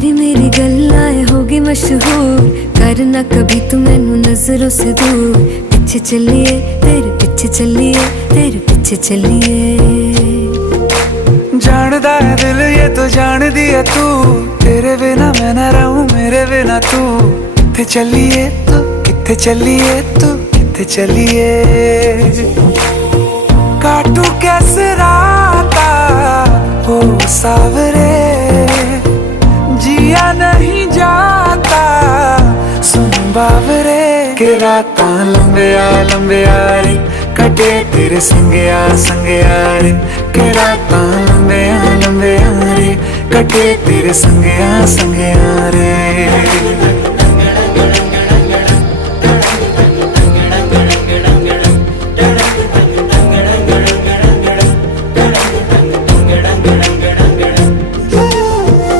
तेरी मेरी गल्लाएं होगी मशहूर, करना कभी तू मैनू नजरों से दूर। पीछे चलिए तेरे पीछे चलिए, तेरे पीछे चलिए। जानदा है दिल ये तो जान दिया तू, तेरे बिना मैं ना रहूं मेरे बिना तू। किथे चलिए तू, किथे चलिए तू, किथे चलिए। काटू कैसे राता हो सावरे, जिया नहीं जाता सुन बावरे। के राता लंबिया लंबिया रे, कटे तेरे संगया संगया रे। के राता लंबिया लंबिया रे, कटे तेरे संगया संगया रे।